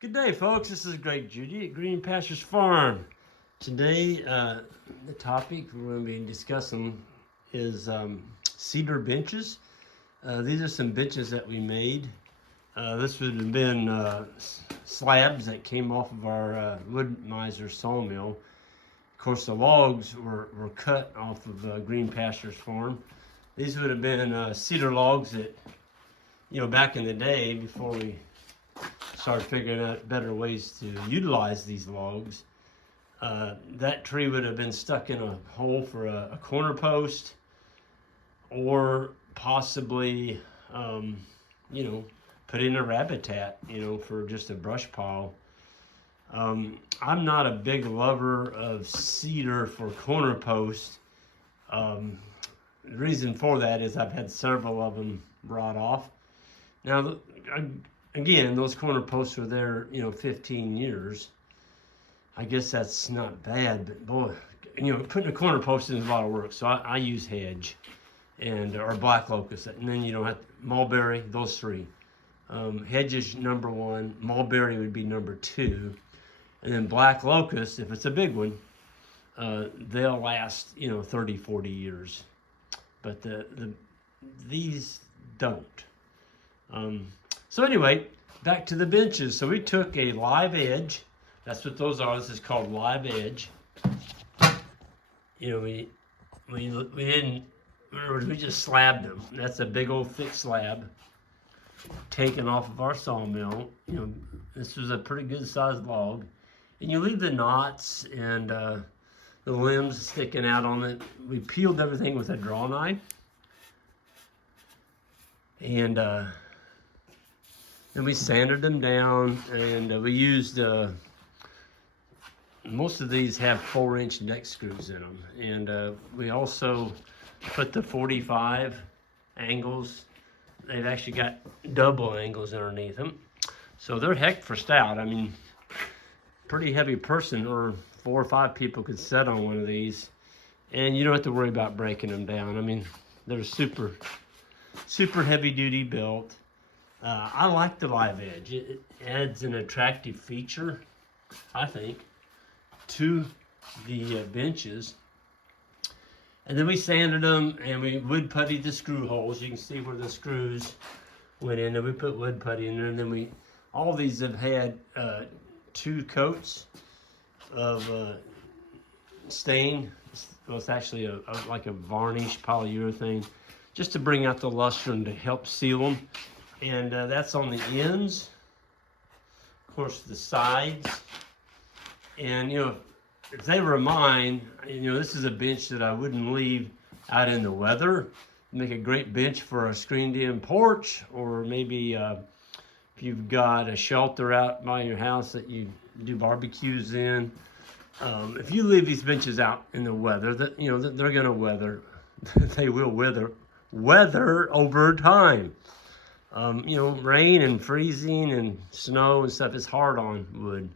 Good day, folks. This is Greg Judy at Green Pastures Farm. Today, the topic we're going to be discussing is cedar benches. These are some benches that we made. This would have been slabs that came off of our wood miser sawmill. Of course, the logs were cut off of Green Pastures Farm. These would have been cedar logs that, back in the day before we started figuring out better ways to utilize these logs. That tree would have been stuck in a hole for a corner post, or possibly, put in a habitat, for just a brush pile. I'm not a big lover of cedar for corner posts. The reason for that is I've had several of them brought off. Now, again, those corner posts were there, 15 years. I guess that's not bad, but boy, putting a corner post in is a lot of work. So I use hedge or black locust, and then you don't have mulberry. Those three. Hedge is number one. Mulberry would be number two, and then black locust, if it's a big one, they'll last 30, 40 years. But these don't. So anyway, back to the benches. So we took a live edge. That's what those are. This is called live edge. We just slabbed them. That's a big old thick slab taken off of our sawmill. This was a pretty good sized log. And you leave the knots and the limbs sticking out on it. We peeled everything with a draw knife. And we sanded them down, and we used, most of these have 4-inch neck screws in them. And we also put the 45 angles. They've actually got double angles underneath them. So they're heck for stout. I mean, pretty heavy person or 4 or 5 people could sit on one of these. And you don't have to worry about breaking them down. I mean, they're super heavy duty built. I like the live edge. It adds an attractive feature, I think, to the benches. And then we sanded them, and we wood puttied the screw holes. You can see where the screws went in, and we put wood putty in there. And then all these have had 2 coats of stain. Well, it's actually like a varnish polyurethane, just to bring out the luster and to help seal them. And that's on the ends, of course, the sides. And, if they were mine, this is a bench that I wouldn't leave out in the weather. Make a great bench for a screened-in porch, or maybe if you've got a shelter out by your house that you do barbecues in. If you leave these benches out in the weather, they're going to weather. They will weather over time. Rain and freezing and snow and stuff is hard on wood.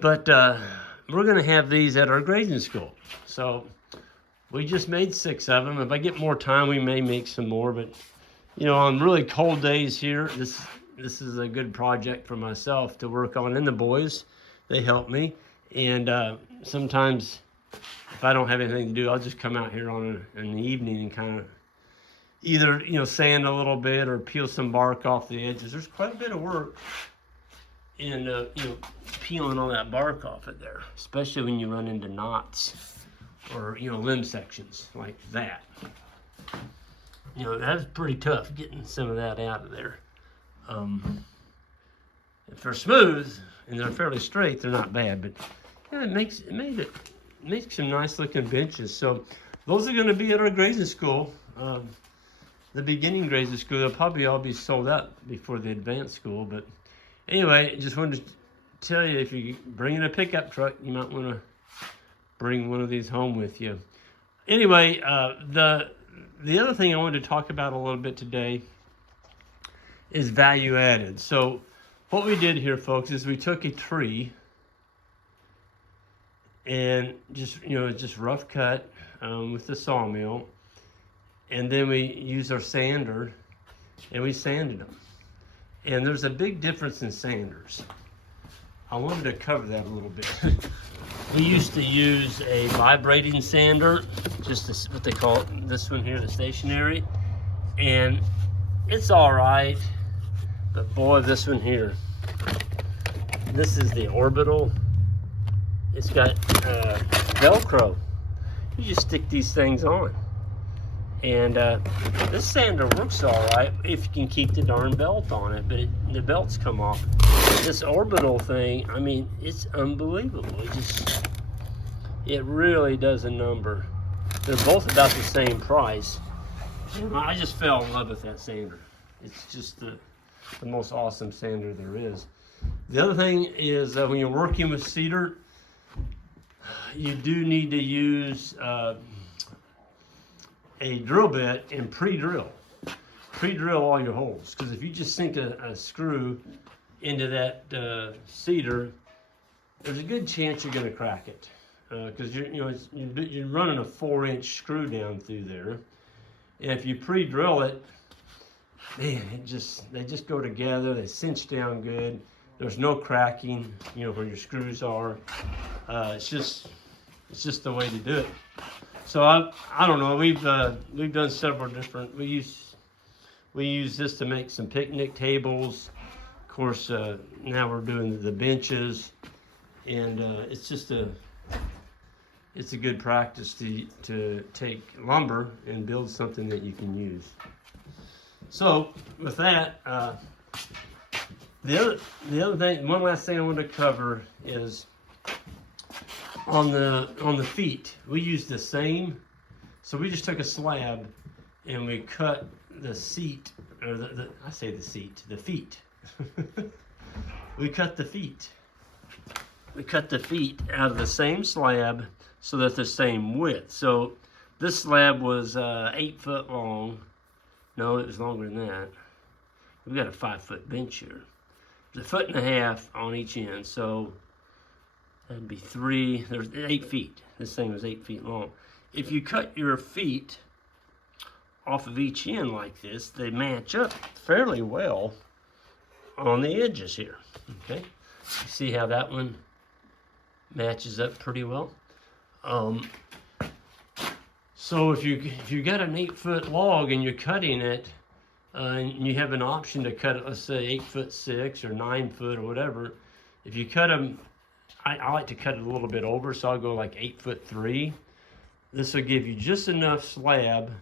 But we're going to have these at our grazing school. So we just made 6 of them. If I get more time, we may make some more. But, on really cold days here, this is a good project for myself to work on. And the boys, they help me. And sometimes if I don't have anything to do, I'll just come out here in the evening and kind of either, sand a little bit or peel some bark off the edges. There's quite a bit of work in, peeling all that bark off of there, especially when you run into knots or, limb sections like that. That's pretty tough getting some of that out of there. If they're smooth and they're fairly straight, they're not bad, but yeah, it makes some nice looking benches. So those are going to be at our grazing school. The beginning grazing school, they'll probably all be sold out before the advanced school. But anyway, just wanted to tell you, if you bring in a pickup truck, you might want to bring one of these home with you. Anyway, the other thing I wanted to talk about a little bit today is value added. So what we did here, folks, is we took a tree and just rough cut with the sawmill. And then we used our sander and we sanded them. And there's a big difference in sanders. I wanted to cover that a little bit. We used to use a vibrating sander, just this, what they call it, this one here, the stationary. And it's all right, but boy, this one here, this is the orbital. It's got Velcro. You just stick these things on. And this sander works all right if you can keep the darn belt on it, but the belts come off. This orbital thing, I mean, it's unbelievable. It really does a number. They're both about the same price. And I just fell in love with that sander. It's just the most awesome sander there is. The other thing is when you're working with cedar, you do need to use a drill bit and pre-drill. Pre-drill all your holes, because if you just sink a screw into that cedar, there's a good chance you're going to crack it, because you're running a 4-inch screw down through there, and if you pre-drill it, man, they just go together. They cinch down good. There's no cracking, where your screws are. It's just the way to do it. So I don't know. We've done several different. We use this to make some picnic tables. Of course, now we're doing the benches, and it's a good practice to take lumber and build something that you can use. So with that, the other thing, one last thing I want to cover is on the feet. We use the same, so we just took a slab and we cut the seat, or the feet. We cut the feet. We cut the feet out of the same slab so that they're the same width. So this slab was 8 foot long. No, it was longer than that. We've got a 5-foot bench here. There's 1.5 feet on each end, so that'd be 3. There's 8 feet. This thing was 8 feet long. If you cut your feet off of each end like this, they match up fairly well on the edges here. Okay, you see how that one matches up pretty well. So if you got an 8-foot log and you're cutting it, and you have an option to cut it, let's say 8'6" or 9 foot or whatever. If you cut them, I like to cut it a little bit over, so I'll go like 8'3". This will give you just enough slab.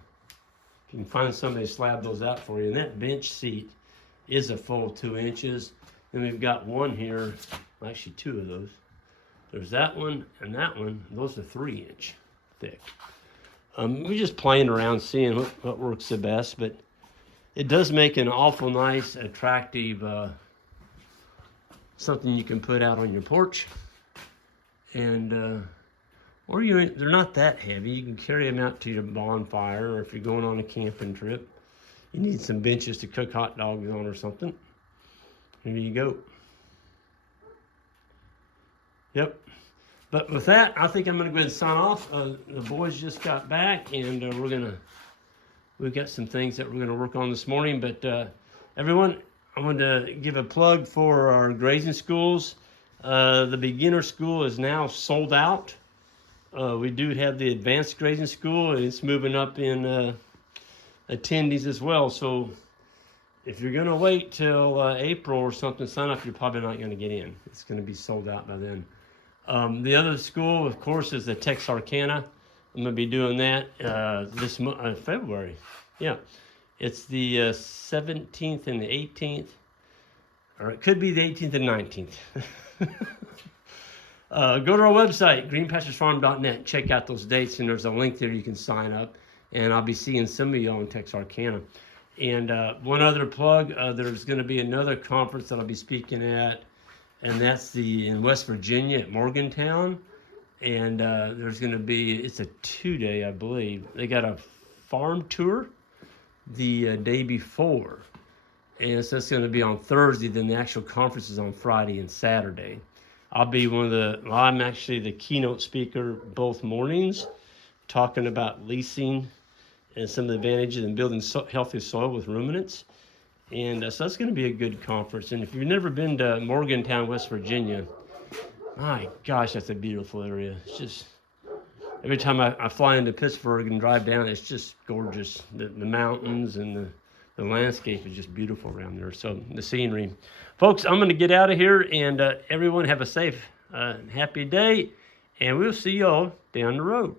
If you can find somebody to slab those out for you. And that bench seat is a full 2 inches. And we've got one here, actually 2 of those. There's that one and that one. Those are 3-inch thick. We're just playing around, seeing what works the best, but it does make an awful nice, attractive, something you can put out on your porch. And, they're not that heavy. You can carry them out to your bonfire, or if you're going on a camping trip, you need some benches to cook hot dogs on or something. Here you go. Yep. But with that, I think I'm going to go ahead and sign off. The boys just got back, and we've got some things that we're going to work on this morning. But everyone, I wanted to give a plug for our grazing schools. The beginner school is now sold out. We do have the advanced grazing school, and it's moving up in attendees as well. So if you're going to wait till April or something to sign up, you're probably not going to get in. It's going to be sold out by then. The other school, of course, is the Texarkana. I'm going to be doing that this month, February. Yeah, it's the 17th and the 18th, or it could be the 18th and 19th. Go to our website, greenpasturesfarm.net. Check out those dates, and there's a link there you can sign up. And I'll be seeing some of y'all in Texarkana. And one other plug, there's going to be another conference that I'll be speaking at, and that's in West Virginia at Morgantown. And there's going to be, it's a 2-day, I believe. They got a farm tour the day before. And so it's going to be on Thursday. Then the actual conference is on Friday and Saturday. I'll be I'm actually the keynote speaker both mornings, talking about leasing and some of the advantages in building healthy soil with ruminants. And so that's going to be a good conference. And if you've never been to Morgantown, West Virginia, my gosh, that's a beautiful area. It's just, every time I fly into Pittsburgh and drive down, it's just gorgeous. The mountains and the landscape is just beautiful around there. So the scenery. Folks, I'm going to get out of here, and everyone have a safe, happy day, and we'll see y'all down the road.